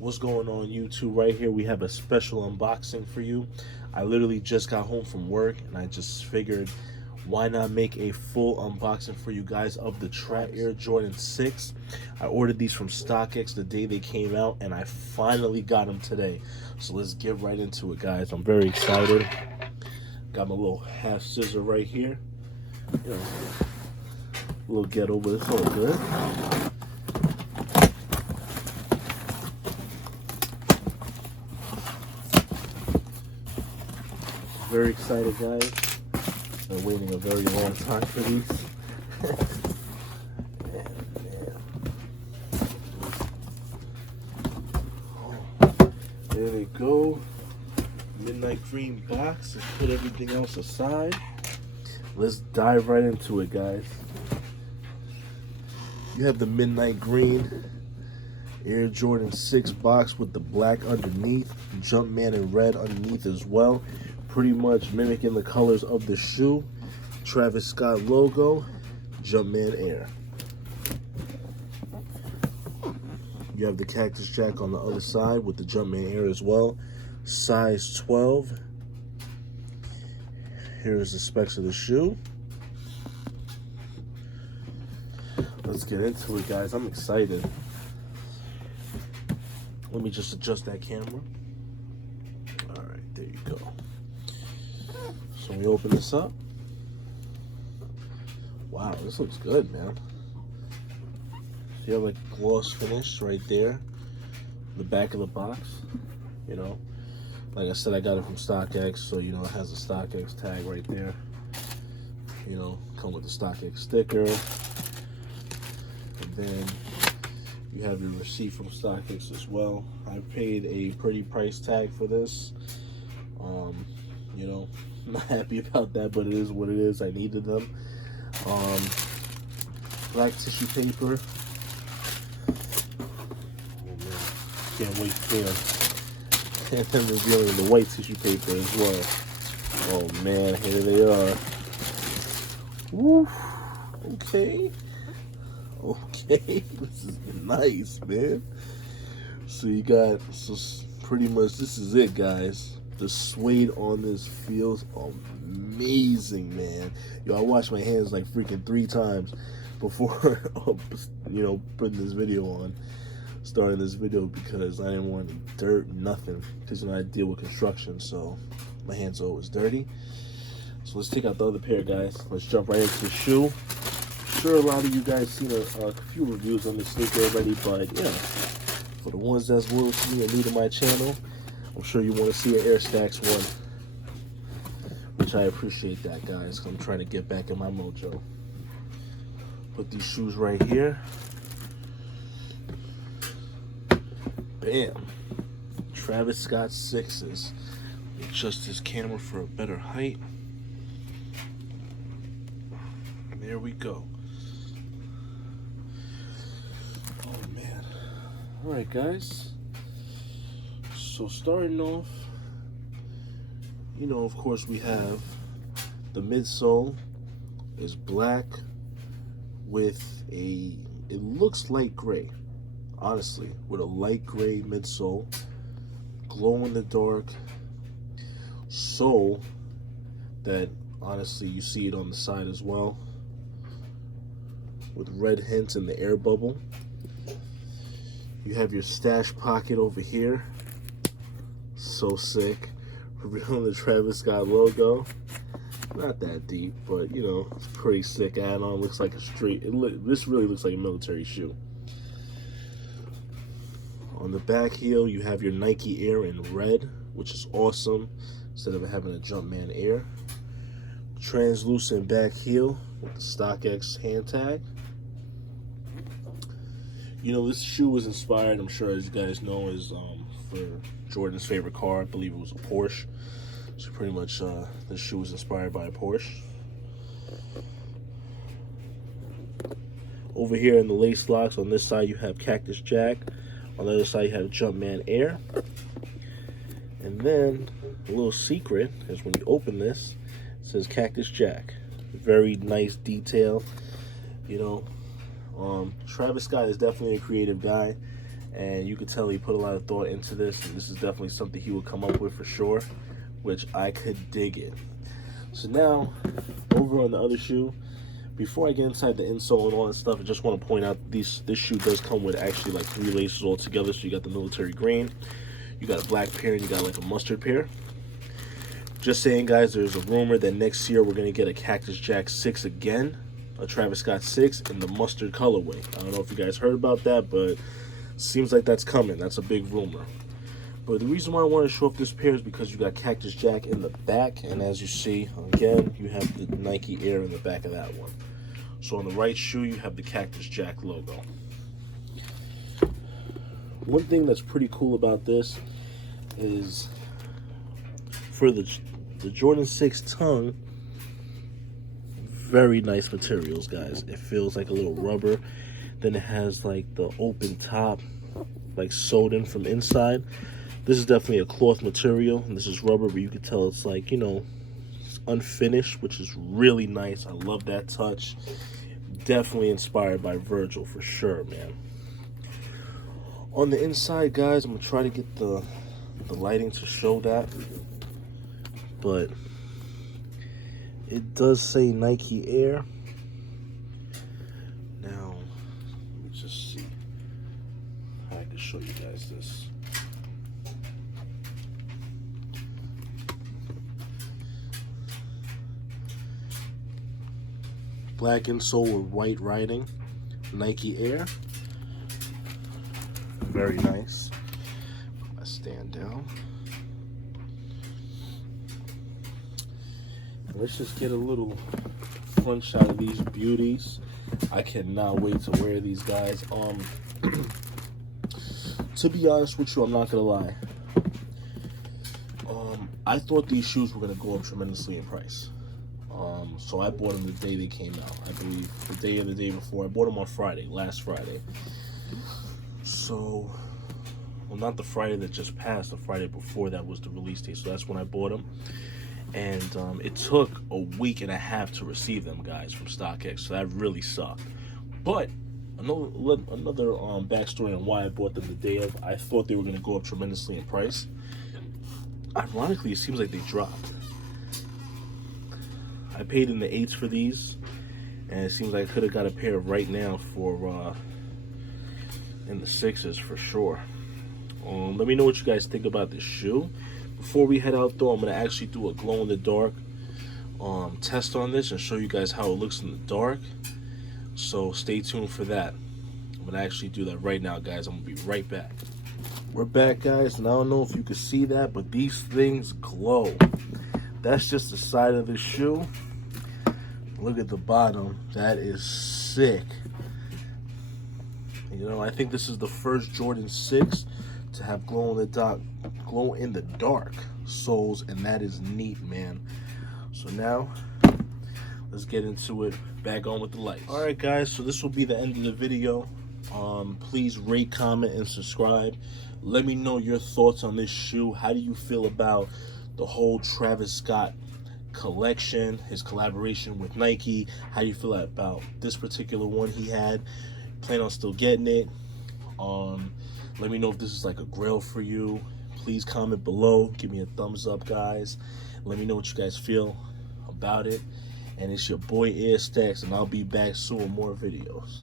What's going on YouTube? Right here we have a special unboxing for you. I literally just got home from work and I just figured why not make a full unboxing for you guys of the Trap Air Jordan 6. I ordered these from StockX the day they came out and I finally got them today. So let's get right into it, guys. I'm very excited. Got my little half scissor right here. You know, a little ghetto, but it's all good. Very excited, guys. Been waiting a very long time for these. There they go. Midnight green box. Let's put everything else aside. Let's dive right into it, guys. You have the midnight green Air Jordan 6 box with the black underneath, Jumpman in red underneath as well. Pretty much mimicking the colors of the shoe. Travis Scott logo, Jumpman Air. You have the Cactus Jack on the other side with the Jumpman Air as well. Size 12. Here's the specs of the shoe. Let's get into it, guys. I'm excited. Let me just adjust that camera. All right, there you go. So we open this up. Wow, this looks good, man. So you have like gloss finish right there. The back of the box, you know. Like I said, I got it from StockX, so you know it has a StockX tag right there. You know, come with the StockX sticker. And then you have your receipt from StockX as well. I paid a pretty price tag for this. You know, I'm not happy about that, but it is what it is. I needed them. Black tissue paper. Oh man, can't wait for and then revealing the white tissue paper as well. Oh man, here they are. Woo. Okay. Okay, this is nice, man. So you got, so pretty much this is it, guys. The suede on this feels amazing, man. Yo, I washed my hands like freaking 3 times before, you know, putting this video on, starting this video, because I didn't want any dirt, nothing. Because, you know, I deal with construction, so my hands are always dirty. So let's take out the other pair, guys. Let's jump right into the shoe. Sure, a lot of you guys seen a few reviews on this sneaker already, but yeah, for the ones that's loyal to me and new to my channel, I'm sure you want to see an Air Stacks one, which I appreciate that, guys, because I'm trying to get back in my mojo. Put these shoes right here. Bam. Travis Scott 6s. Adjust this camera for a better height. And there we go. Oh man. Alright, guys. So starting off, you know, of course we have the midsole is black with a, it looks light gray, honestly, with a light gray midsole, glow in the dark sole that honestly you see it on the side as well, with red hints in the air bubble. You have your stash pocket over here. So sick. Revealing the Travis Scott logo. Not that deep, but you know, it's pretty sick add-on. Looks like a street. This really looks like a military shoe. On the back heel, you have your Nike Air in red, which is awesome. Instead of having a Jumpman Air. Translucent back heel with the StockX hand tag. You know, this shoe was inspired, I'm sure, as you guys know, is for Jordan's favorite car. I believe it was a Porsche. So pretty much this shoe was inspired by a Porsche. Over here in the lace locks, on this side you have Cactus Jack. On the other side you have Jumpman Air. And then a little secret is when you open this, it says Cactus Jack. Very nice detail, you know. Travis Scott is definitely a creative guy, and you could tell he put a lot of thought into this, and this is definitely something he would come up with for sure, which I could dig it. So now, over on the other shoe, before I get inside the insole and all that stuff, I just want to point out this shoe does come with actually like 3 laces all together. So you got the military green, you got a black pair, and you got like a mustard pair. Just saying, guys, there's a rumor that next year we're going to get a Cactus Jack 6 again, a Travis Scott 6 in the mustard colorway. I don't know if you guys heard about that, but seems like that's coming. That's a big rumor. But the reason why I want to show off this pair is because you got Cactus Jack in the back, and as you see, again, you have the Nike Air in the back of that one. So on the right shoe, you have the Cactus Jack logo. One thing that's pretty cool about this is for the Jordan 6 tongue, very nice materials, guys. It feels like a little rubber. Then it has like the open top, like sewed in from inside. This is definitely a cloth material, and this is rubber, but you can tell it's like, you know, it's unfinished, which is really nice. I love that touch. Definitely inspired by Virgil for sure, man. On the inside, guys, I'm gonna try to get the lighting to show that, but it does say Nike Air. Now, let me just see how I can show you guys this. Black insole with white writing, Nike Air. Very nice. I stand down. Let's just get a little front shot of these beauties. I cannot wait to wear these, guys. To be honest with you, I'm not gonna lie. I thought these shoes were gonna go up tremendously in price. So I bought them the day they came out. I believe the day or the day before. I bought them on Friday, last Friday. So, well, not the Friday that just passed. The Friday before that was the release date. So that's when I bought them. And it took a week and a half to receive them, guys, from StockX. So that really sucked. But another backstory on why I bought them the day of. I thought they were going to go up tremendously in price. Ironically, it seems like they dropped. I paid in the 8s for these, and it seems like I could have got a pair right now for in the 6s for sure. Let me know what you guys think about this shoe. Before we head out though, I'm gonna actually do a glow in the dark test on this and show you guys how it looks in the dark. So stay tuned for that. I'm gonna actually do that right now, guys. I'm gonna be right back. We're back, guys, and I don't know if you can see that, but these things glow. That's just the side of the shoe. Look at the bottom. That is sick. You know, I think this is the first Jordan 6 to have glow in the dark soles, and that is neat, man. So now let's get into it. Back on with the lights. All right, guys, so this will be the end of the video. Please rate, comment, and subscribe. Let me know your thoughts on this shoe. How do you feel about the whole Travis Scott collection, his collaboration with Nike? How do you feel about this particular one he had? Plan on still getting it? Let me know if this is like a grail for you. Please comment below. Give me a thumbs up, guys. Let me know what you guys feel about it. And it's your boy Air Stacks, and I'll be back soon with more videos.